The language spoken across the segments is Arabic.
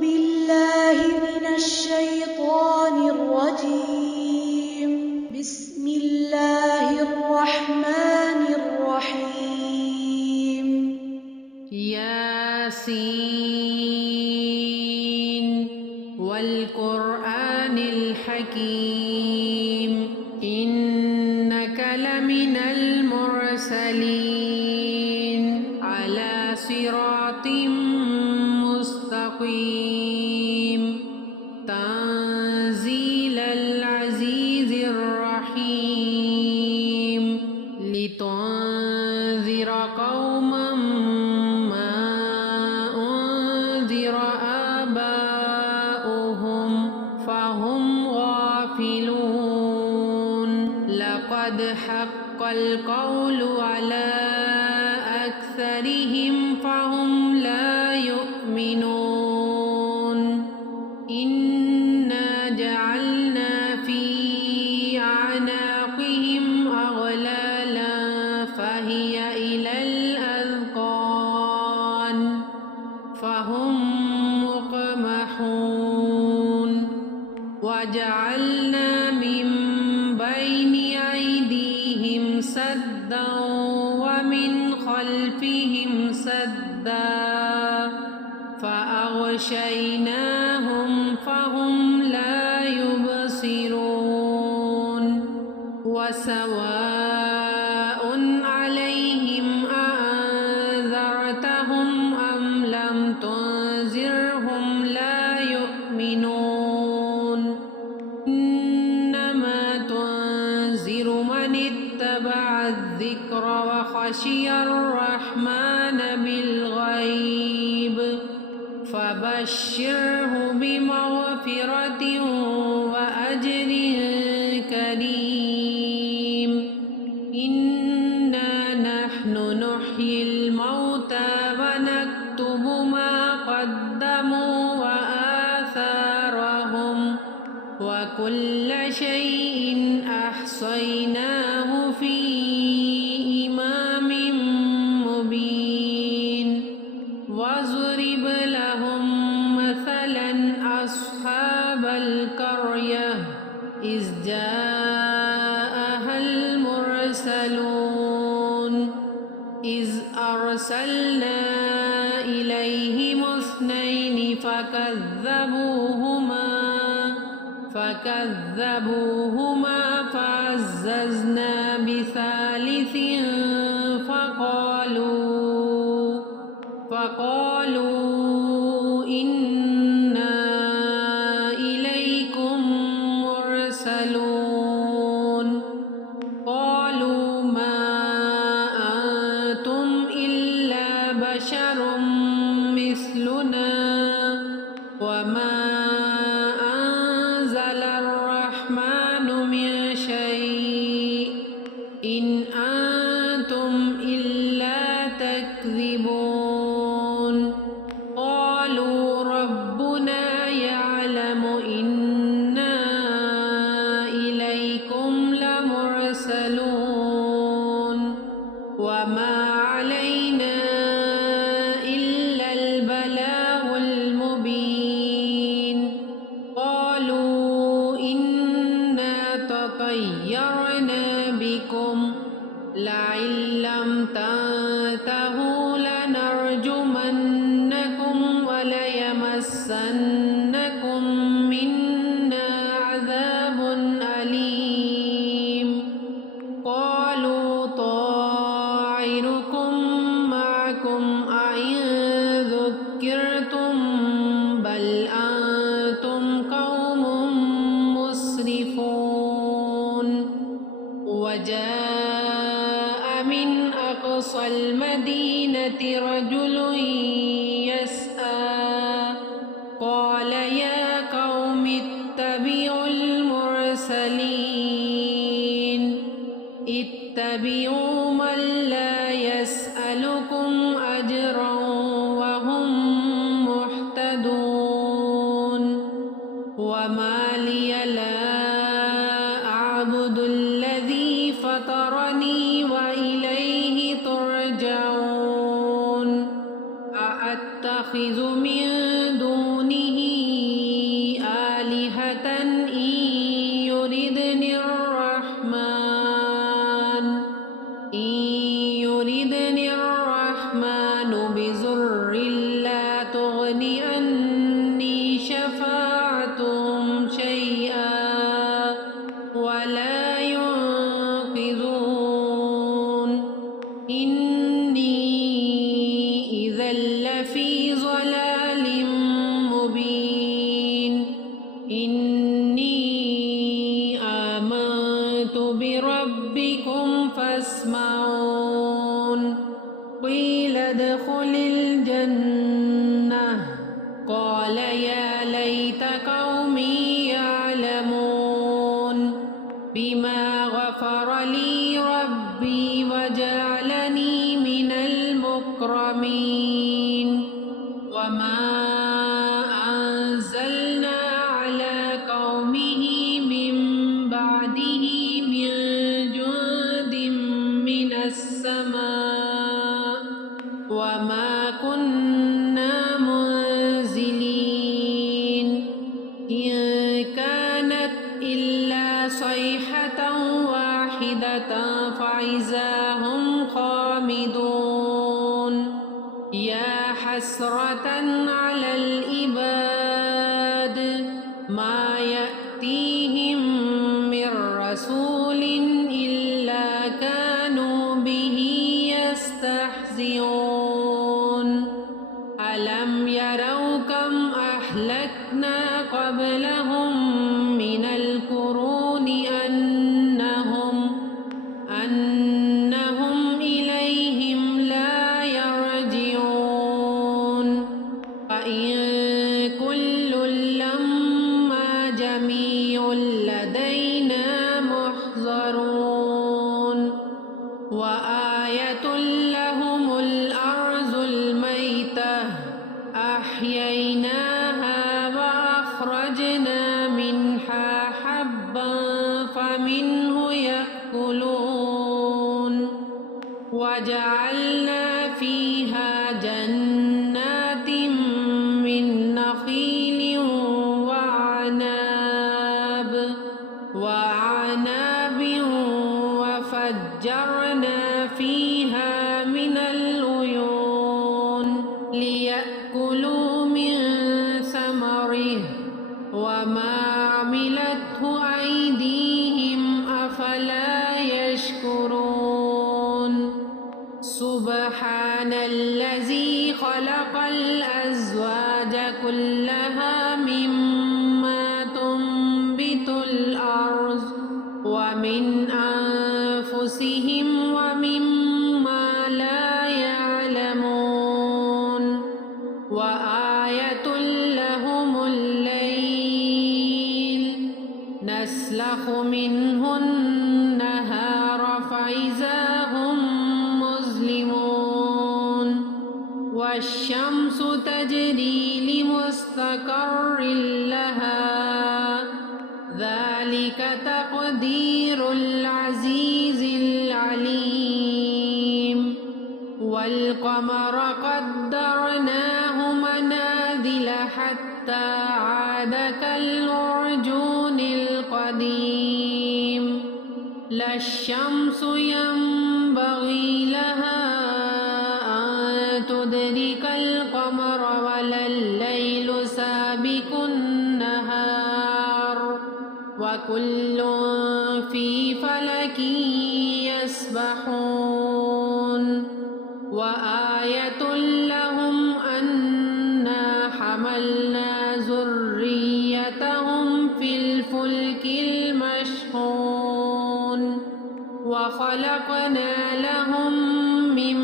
بالله من الشيطان الرجيم. بسم الله الرحمن الرحيم. ياسين والقرآن الحكيم إنك لمن المرسلين على صراط مستقيم تنزيل العزيز الرحيم لتنذر قوما ما أنذر آباؤهم فهم غافلون لقد حق القول على أكثرهم فهم لا يؤمنون إنا جعلنا في أعناقهم أغلالا فهي إلى الأذقان فهم مقمحون وجعلنا من بين أيديهم سدا ومن خلفهم سدا فأغشيناهم فهم لا يبصرون وسواء عليهم أأنذرتهم أم لم تنذرهم لا يؤمنون إنما تنذر من اتبع الذكر وخشي الرحمن بالغيب فبشره بمغفرة وأجر كريم إنا نحن نحيي الموتى ونكتب ما قدموا وآثارهم وكل شيء أحصيناه في إمام مبين واضرب لهم مثلا أصحاب القرية إذ جاءها المرسلون إذ أرسلنا إليهم اثنين فكذبوهما فعززنا بثالث فقالوا إنا إليكم مرسلون قالوا ما أنتم إلا بشر مثلنا وما أنزل الرحمن من شيء إن أنتم إلا تكذبون قالوا ربنا يعلم إنا إليكم لمرسلون وما علينا إلا البلاغ المبين قالوا إنا تطيرنا بكم لئن لم تنتهوا لنرجمنكم وليمسنكم منا عذاب أليم قالوا طائركم معكم أئن ذكرتم بل أنتم قوم مسرفون وجاء من أقصى المدينة رجل يسعى قال يا قوم اتبعوا المرسلين اتبعوا من لا يسألكم أجرا وهم مهتدون وما لي لا أعبد الذي فطرني وإليه ترجعون أأتخذ من دونه تغن عني شفاعتهم شيئا ولا ينقذون إني إذا لفي ضلال مبين إني آمنت بربكم فاسمعون قيل ادخل الجنة قال يا ليت قومي يعلمون بما غفر لي ربي وجعلني من المكرمين وما أنزلنا على قومه من بعده من جند من السماء وما كنا منزلين إن كانت إلا صيحة واحدة فإذا هم خامدون يا حسرة على العباد ما يأتيهم من رسول إلا كانوا به يستهزئون ألم يروا كم أهلكنا قبلهم من القرون أنهم إليهم لا يرجعون وإن كل لما جميع لدينا محضرون وآية لهم الأرض الميتة أحييناها وأخرجنا منها حبا فمنه يأكلون وجعلنا فيها جنات من نخيل وعناب وفجرنا فيها من العيون ليأكلوا من ثمره وما عملته أيديهم أفلا يشكرون سبحان الذي خلق الأزواج كلها مما تنبت الأرض ومن أنفسهم ومما لا يعلمون وآية لهم الليل نسلخ منه النهار فإذا هم مظلمون والشمس تجري لمستقر لها ذلك تقدير العزيز العليم والقمر قدرناه منازل حتى عاد كالعرجون القديم لا الشمس ينبغي لها أن تدرك القمر ولا الليل سابق النهار وكل في فلك يسبحون وآية لهم أنا حملنا ذريتهم في الفلك المشحون وخلقنا لهم من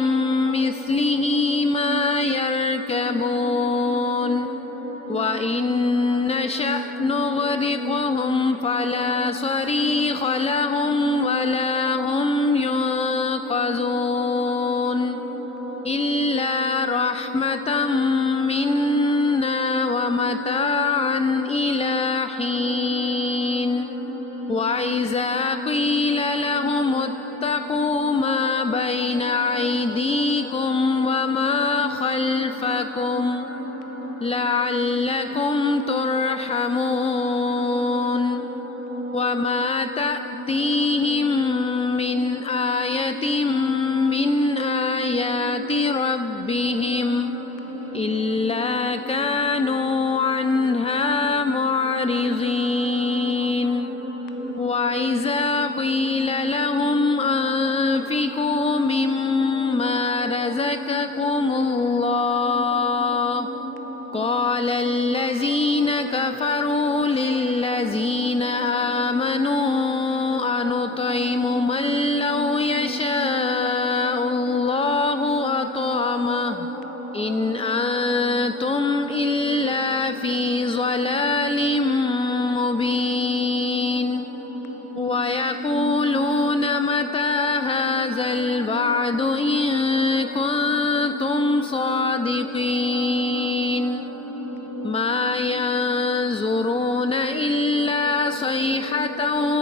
مثله ما يركبون وإن نشأ نغرقهم فلا صريخ لهم ولا هم ينقذون إلا رحمة منا ومتاعا إلى حين وإذا قيل لهم اتقوا ما بين أيديكم وما خلفكم لعلكم ترحمون وما تأتيهم من آية من آيات ربهم إلا كانوا قال الذين كفروا للذين آمنوا أنطعم من لو يشاء الله أطعمه إن أنتم إلا في ضلال مبين ويقولون متى هذا الوعد إن كنتم صادقين ما ينظرون إلا صيحة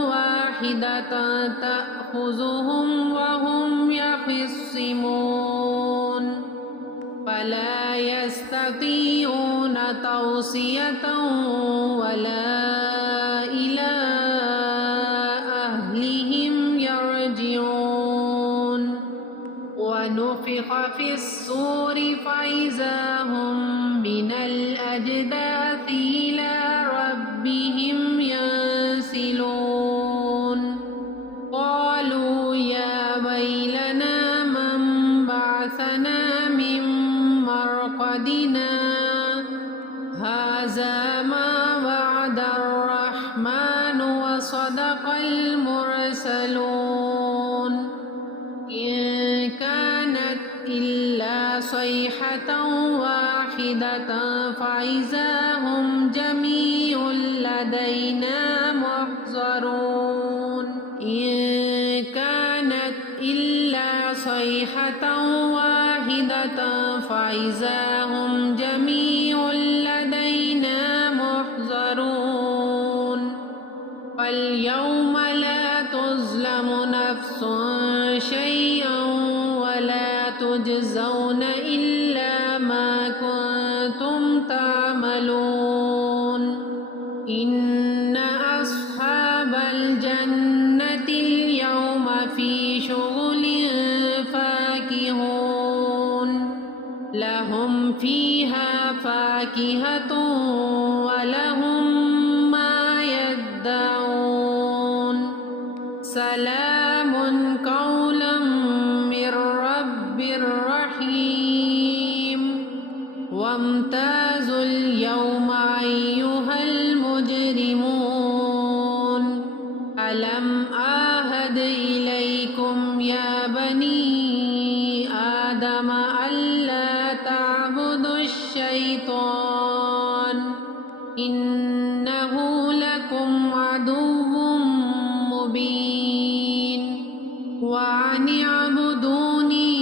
واحدة تأخذهم وهم يخصمون فلا يستطيعون توصية ولا إلى أهلهم يرجعون ونفخ في الصور فإذا هم من الأجداث إلى ربهم ينسلون قالوا يا ويلنا من بعثنا من مرقدنا هذا ما وعد الرحمن وصدق المرسلون إن كانت إلا صيحة واحدة فإذا هم جميع لدينا محضرون إن كانت إلا صيحة واحدة فإذا هم جميع لدينا محضرون فاليوم لا تظلم نفس شيئا ولا تجزون إلا ما كنتم تعملون إن أصحاب الجنة اليوم في شغل فاكهون لهم فيها فاكهة ولهم ما يدعون سلام قولا من رب رحيم وامتازوا اليوم أيها المجرمون ألم أعهد إليكم يا بني آدم ألا تعبدوا الشيطان إنه لكم عدو مبين وأن اعبدوني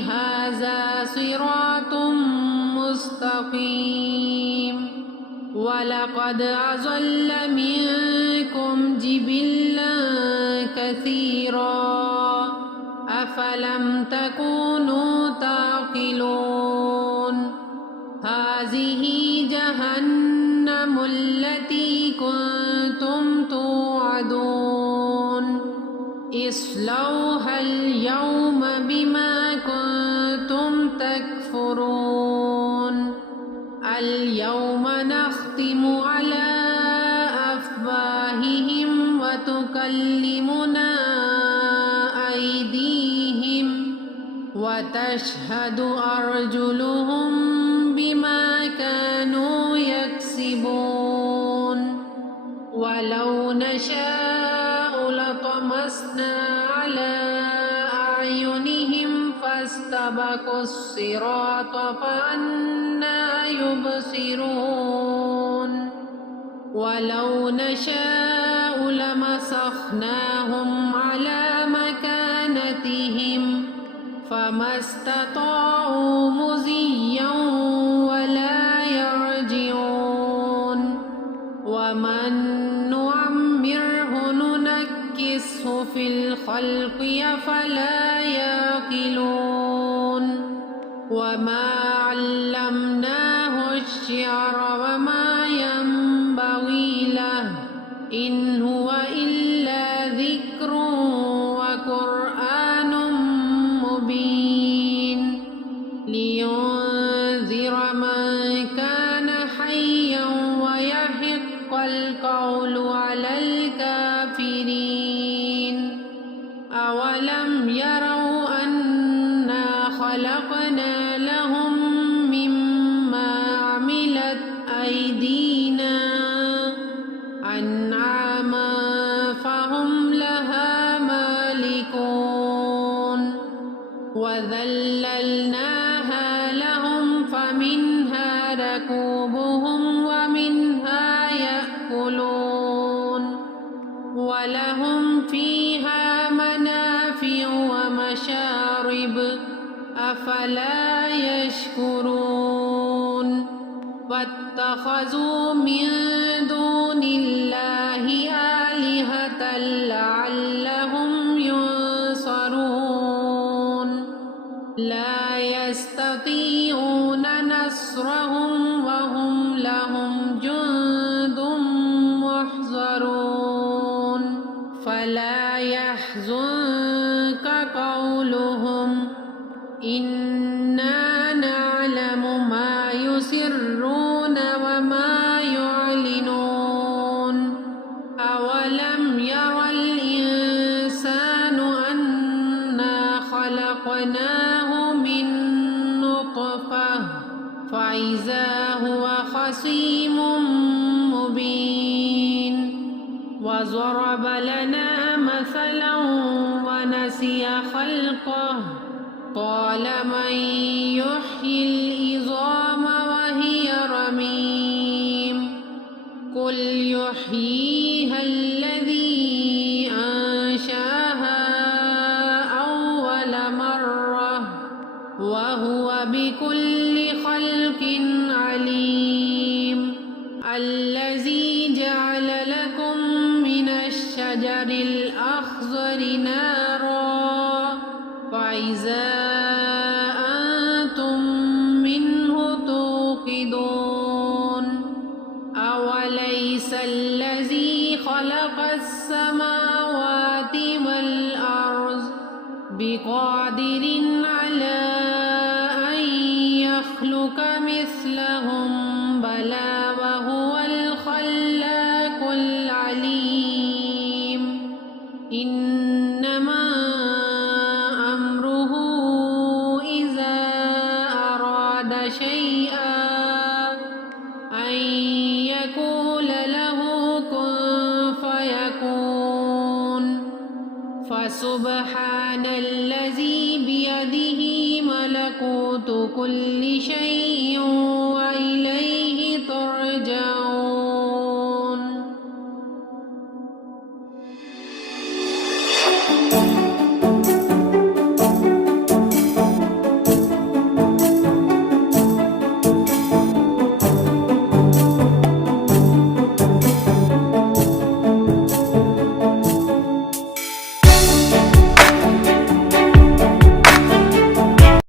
هذا صراط مستقيم ولقد أضل منكم جبلا كثيرا أفلم تكونوا تعقلون هذه جهنم التي كنتم توعدون اصلوها اليوم بما كنتم تكفرون اليوم نختم على أفواههم وتكلمنا أيديهم وتشهد أرجلهم بما كانوا يكسبون ولو نشاء لطمسنا على أعينهم فاستبقوا الصراط فأنى يبصرون ولو نشاء لمسخناهم على مكانتهم فما استطاعوا مضيا ولا يرجعون ومن نعمره ننكسه في الخلق أفلا يعقلون وما علمناه الشعر وما ينبغي له إن هو إلا ذكر وقرآن مبين لينذر من كان حيا ويحق القول على الكافرين أولم يروا أنا خلقنا لهم مما عملوا يعقبهم ومنها يأكلون ولهم فيها منافع ومشارب أفلا يشكرون واتخذوا من دون الله آلهة لعلهم ينصرون لا يستطيعون نصرهم وهم لهم جند محضرون فلا يحزنك قولهم إنا نعلم ما يسرون وما يعلنون أولم ير الإنسان أنا خلقناه من نطفة فإذا هو خصيم مبين وضرب لنا مثلا ونسي خلقه قال من يحيي العظام وهي رميم قل يحييها الذي أنشأها أول مرة وهو بكل خلق عليم الذي جعل لكم من الشجر الأخضر نارا فإذا أنتم منه توقدون أوليس الذي خلق السماوات والأرض بقادر على أن يخلق مثلهم بلى وهو الخلاق العليم إنما أمره إذا أراد شيئا أن يقول له كن فيكون فسبحان الذي بيده ملكوت كل شيء